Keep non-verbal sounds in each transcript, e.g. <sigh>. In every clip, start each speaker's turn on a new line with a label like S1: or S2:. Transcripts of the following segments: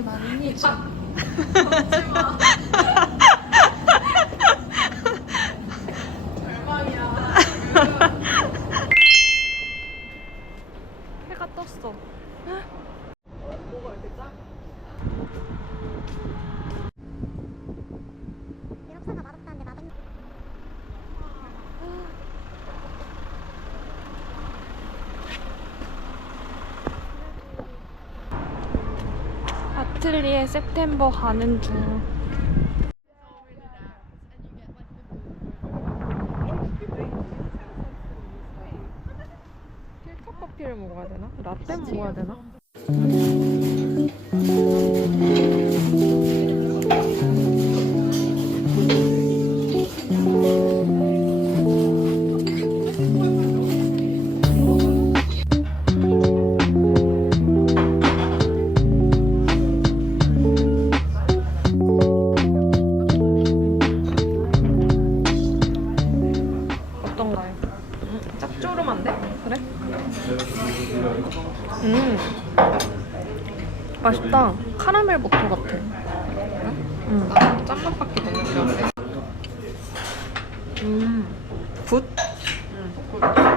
S1: 사람이 많으니 해가 떴어.
S2: 역사가 맛없다는데 맛없는
S1: september 가는 중. 필터 커피를 먹어야 되나? 라떼 먹어야 되나? 카라멜 버터 같아 음. 짠맛밖에 못 느껴 음 굿?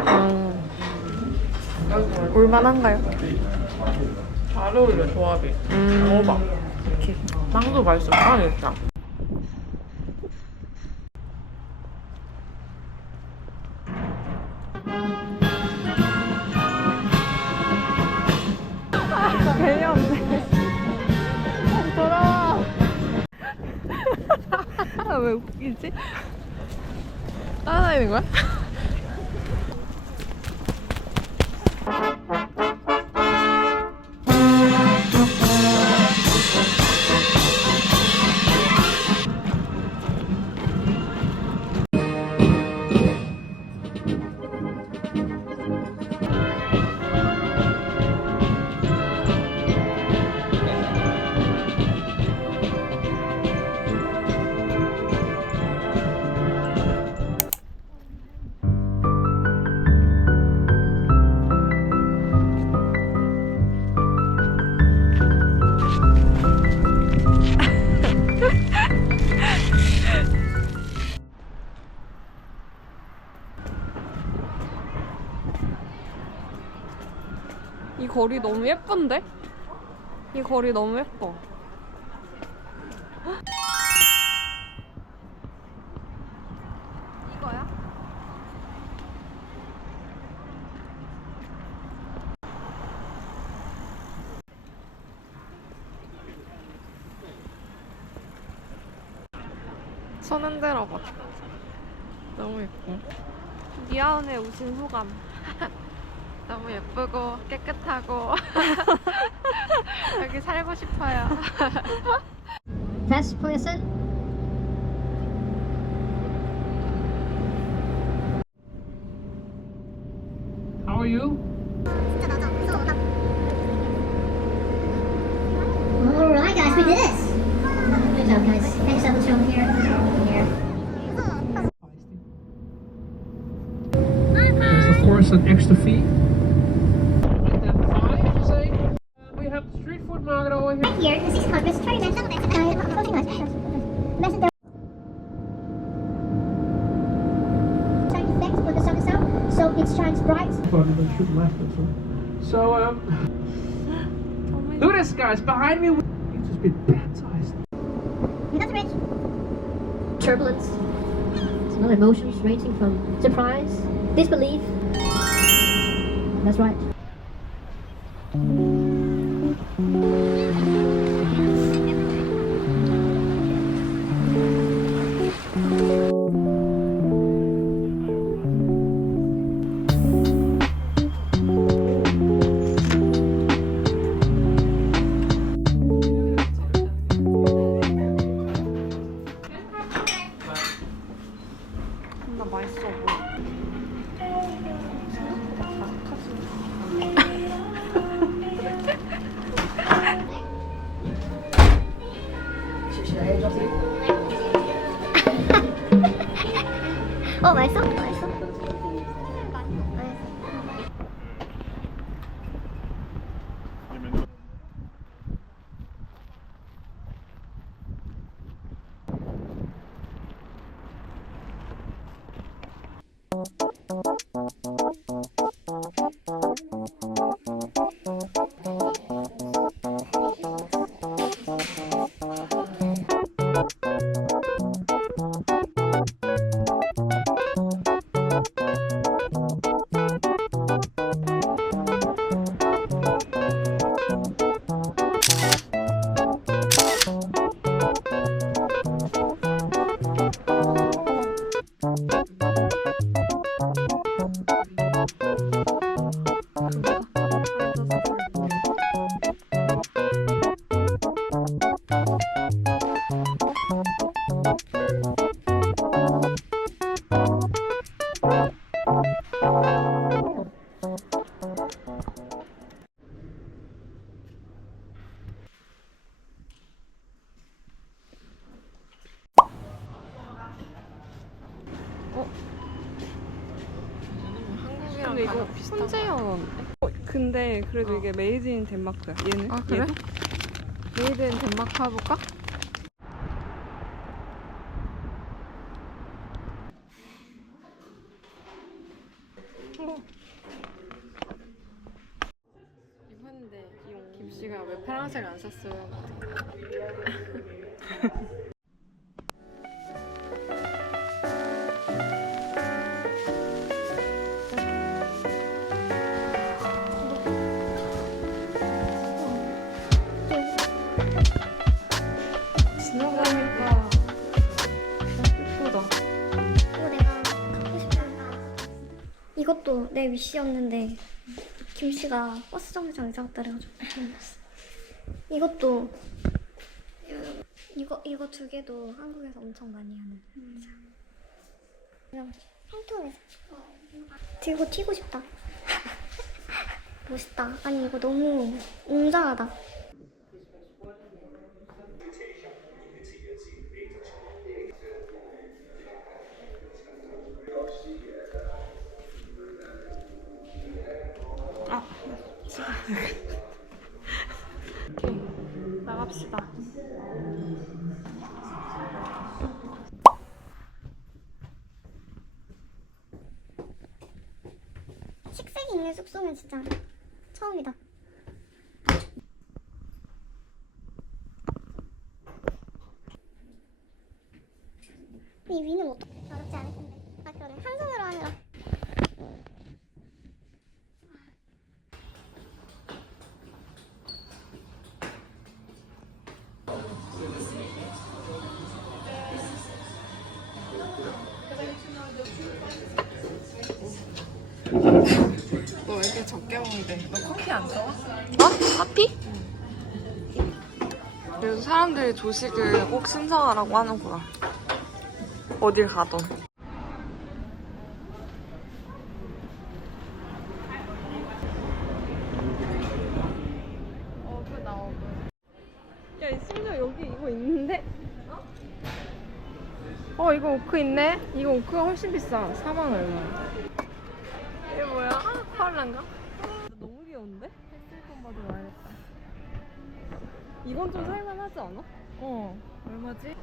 S1: 음. 올만한가요?
S3: 잘 어울려 조합이
S1: 음.
S3: 먹어봐
S1: 이렇게
S3: 빵도 맛있어 빵 일단
S1: 이 거리 너무 예쁜데? 이 거리 너무 예뻐. 이거야? 손 흔들어봐.
S3: 너무 예뻐
S1: 미아원에 오신 소감.
S3: 너무 예쁘고 깨끗하고 여기 살고 싶어요
S2: Test, please sit.
S4: How are you?
S2: Alright guys, we did it! Good job guys. Next double show here. Here.
S4: There's of course an extra fee. Left it, so. So, um, <laughs> look at this, guys. Behind me, he's just been baptized.
S2: You got the bridge. Turbulence. Some other emotions ranging from surprise, disbelief. That's right.
S1: 근데 이거 훈제연어인데? 어, 근데 그래도
S3: 어.
S1: 이게 메이드 인 덴마크야. 얘는?
S3: 아 그래?
S1: 얘도?
S3: 메이드 인 덴마크 해볼까? 이건데 김씨가 왜 파란색 안 샀어요?
S2: 이것도 내 위시였는데 김 씨가 버스 정류장 이사 갔다 그래가지고 먹었어. 이것도 이거 이거 두 개도 한국에서 엄청 많이 하는 그냥 팬톤에서 들고 튀고 싶다. <laughs> 멋있다. 아니 이거 너무 웅장하다. <laughs>
S3: 나갑시다.
S2: 식색이 있는 숙소는 진짜
S3: 너 왜 이렇게 적게 먹는데? 너 커피 안 좋아?
S1: 어? 커피? 그래서 사람들이 조식을 꼭 신청하라고 하는구나. 어딜 가든.
S3: 어그 나오고.
S1: 야, 심지어 여기 이거 있는데?
S3: 어 이거 오크 있네? 이거 오크가 훨씬 비싸. 4만 얼마.
S1: 파울란가? 너무 귀여운데?
S3: 셀폰 봐도 와야겠다.
S1: 이건 좀 살만하지 않아?
S3: 어 얼마지?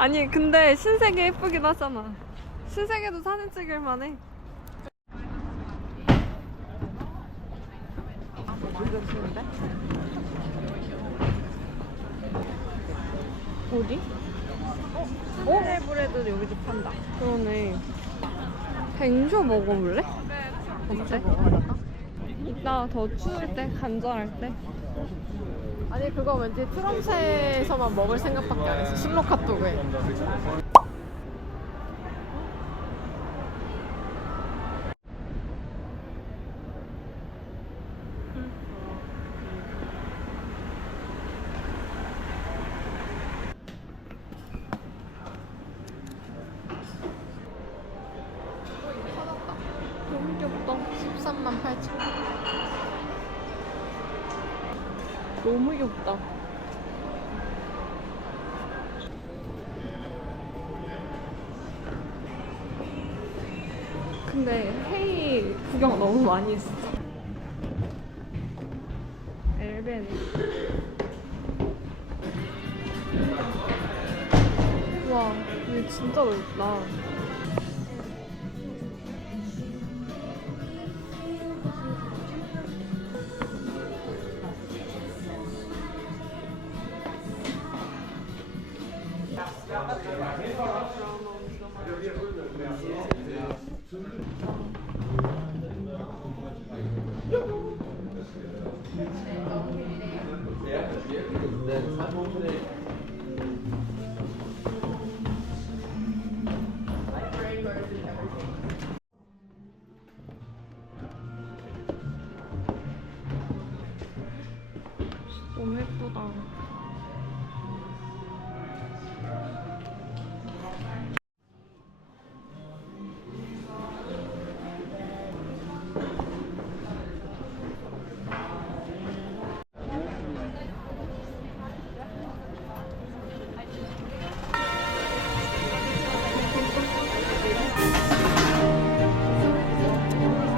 S1: 아니 근데 신세계 예쁘긴 하잖아. 신세계도 사진 찍을만 해. 어디? 어? 어? 브레드 여기도 판다. 그러네. 뱅쇼 먹어볼래? 어때? 이따 더 추울 때, 간절할 때.
S3: 아니 그거 왠지 트럼새에서만 먹을 생각밖에 안 했어. 실록 핫도그에.
S1: 너무 귀엽다.
S3: 13만 8천.
S1: 너무 귀엽다. 근데 헤이 구경 너무 많이 했어. 엘베네. 와, 이게 진짜 넓다.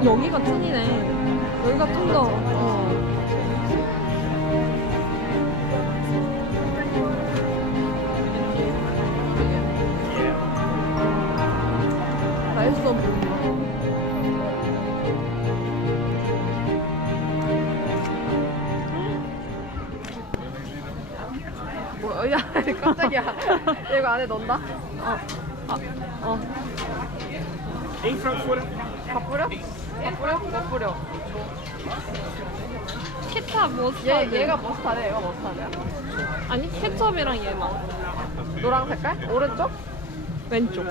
S1: 여기가 튼이네. 여기가 좀 더. 어. 맛있어 보인다.
S3: 뭐야? 야, <laughs> 깜짝이야. 야, 이거 안에 넣는다?
S1: 어.
S4: Frankfurter.
S3: 다 뿌려? 다 뿌려? 다 뿌려.
S1: 케찹
S3: 얘,
S1: 머스타드.
S3: 얘가 머스타드, 얘가 머스타드야.
S1: 아니 케첩이랑 얘만.
S3: 노랑 색깔? 오른쪽?
S1: 왼쪽.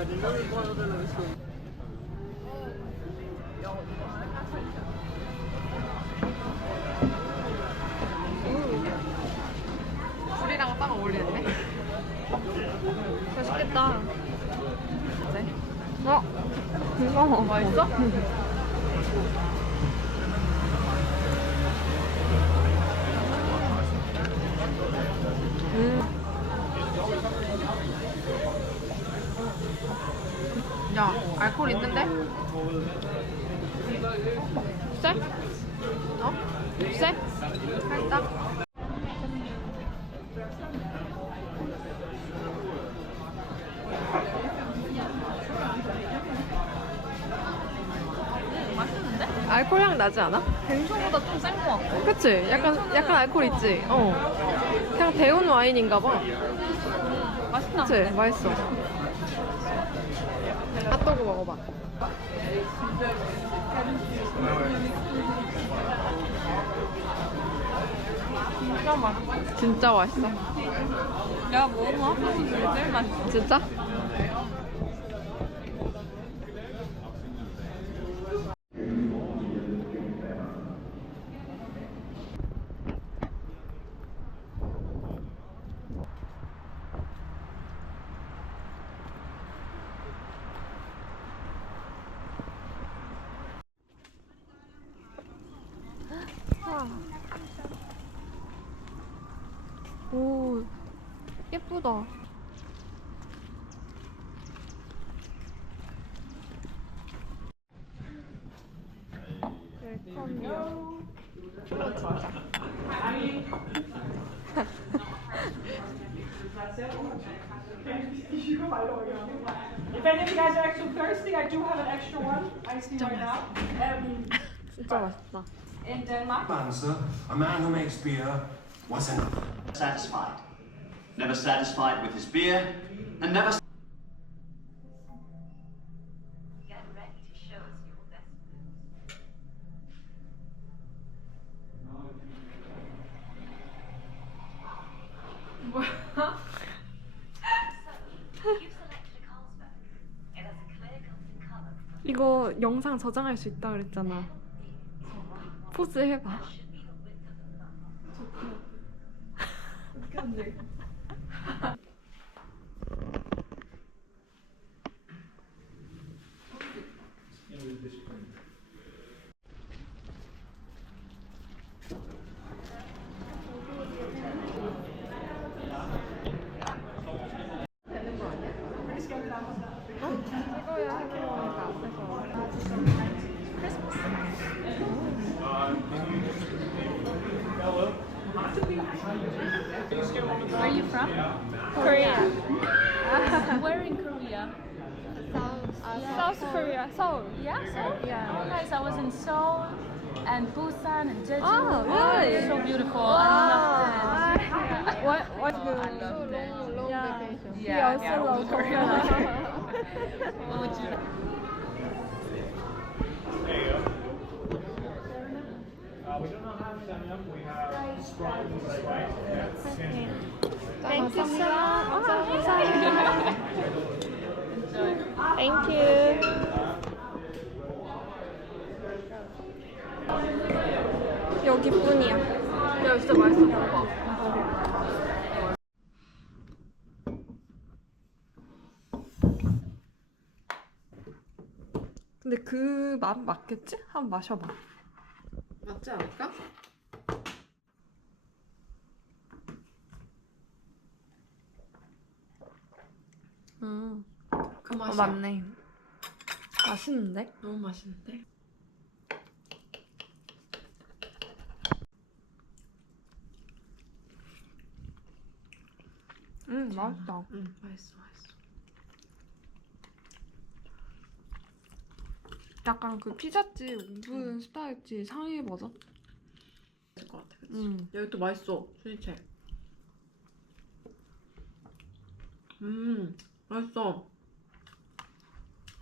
S3: 불이랑 딱 어울리는데?
S1: 맛있겠다.
S3: 네.
S1: 어. 이거
S3: 맛있어? <laughs>
S1: 음.
S3: 야, 알코올 있는데?
S1: 쎄?
S3: 어?
S1: 쎄?
S3: 살짝? 향 나지 않아?
S1: 뱅쇼보다 좀 센 것 같고.
S3: 그치? 약간, 약간 알코올 있지? 어. 그냥 데운 와인인가 봐.
S1: 맛있다.
S3: 그치? 맛있어. 핫도그 먹어봐.
S1: 진짜 맛있어.
S3: 진짜 맛있어.
S1: 내가 먹은 거 합쳐서 제일 맛있어.
S3: 진짜?
S1: 예쁘다. 웰컴이요. <laughs>
S5: If any of you guys are extra thirsty, I do have an extra one. I see right now. Um,
S1: 진짜 맛있다.
S5: in Denmark.
S6: answer, a man who makes beer was enough.
S7: satisfied. Never satisfied with his beer, and never
S8: Get ready to show us your best. So, you've selected a Carlsberg. It has a clear golden color.
S1: 이거 영상 저장할 수 있다 그랬잖아. 포즈 해봐.
S8: Should be the width of
S9: and Busan and Jeju. Oh,
S1: really?
S9: It's so beautiful. I it.
S1: What? What?
S9: Oh,
S1: I
S9: loved. Long,
S3: long yeah. vacation.
S9: Yeah, yeah,
S1: yeah
S9: also
S1: yeah <laughs>
S9: What would you?
S1: You Thank you. <laughs> Thank you. 여기뿐이야.
S3: 야, 진짜 맛있어. 먹어봐.
S1: 근데 그 맛 맞겠지? 한번 마셔봐.
S3: 맞지 않을까?
S1: 음,
S3: 그
S1: 어,
S3: 맛이야.
S1: 맞네. 맛있는데?
S3: 너무 맛있는데?
S1: 음, 맛있다.
S3: 응, 맛있어, 맛있어.
S1: 약간 그 피자집 오븐 스파게티 상위 버전?
S3: 맛있을 것 같아, 그치?
S1: 음.
S3: 여기 또 맛있어, 슈니첼. 음, 맛있어.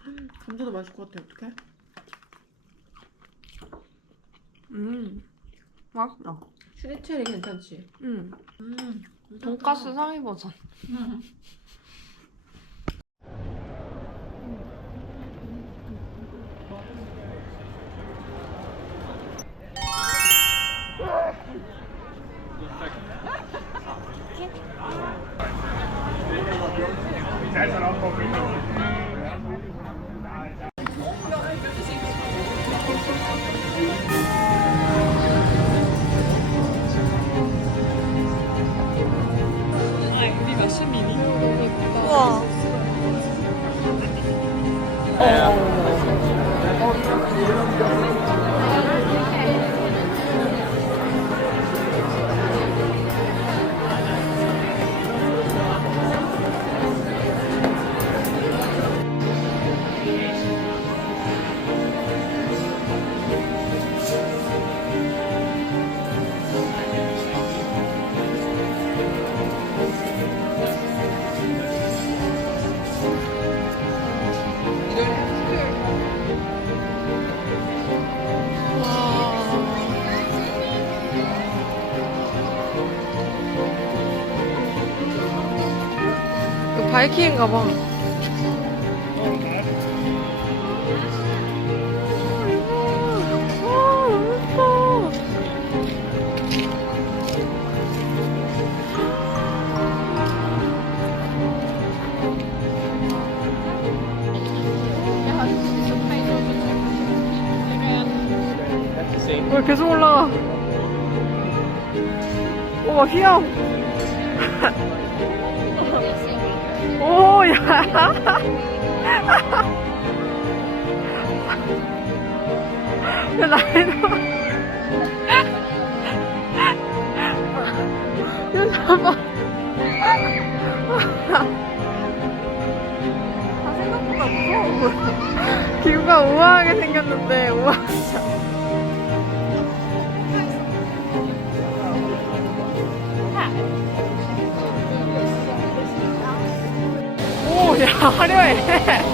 S3: 음, 감자도 맛있을 것 같아, 어떡해?
S1: 음, 맛있다.
S3: 슈니첼이 괜찮지?
S1: 음,
S3: 음,
S1: 돈가스 상위 버전. 우와. 이 바이킹인가 봐. 왜 계속 올라가? 오, 휘영! <laughs> 야, 나이도. 야, 잠깐만. 아, 생각보다 무서워. <laughs> 기구가 우아하게 생겼는데, 않아. good.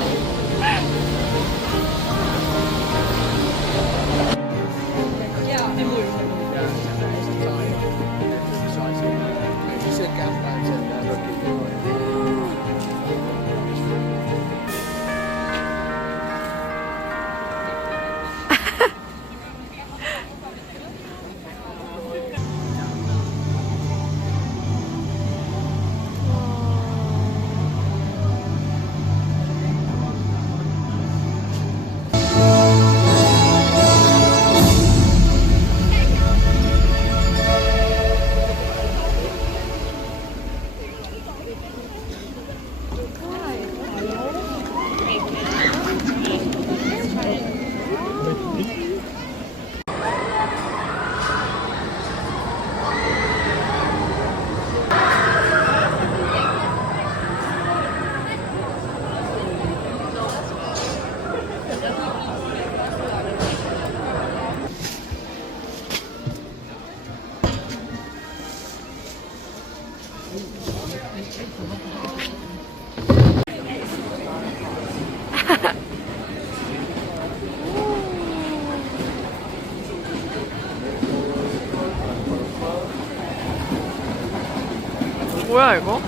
S1: 이거?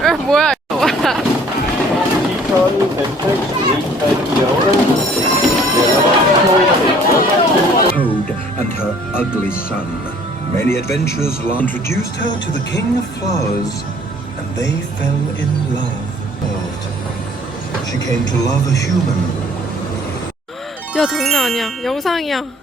S1: 에 뭐야 이거?
S10: Toad and her ugly son. Many adventures la- introduced her to the King of Flowers, and they fell in love. She came to love a human <gasps>
S3: 야 장난 아니야. 영상이야.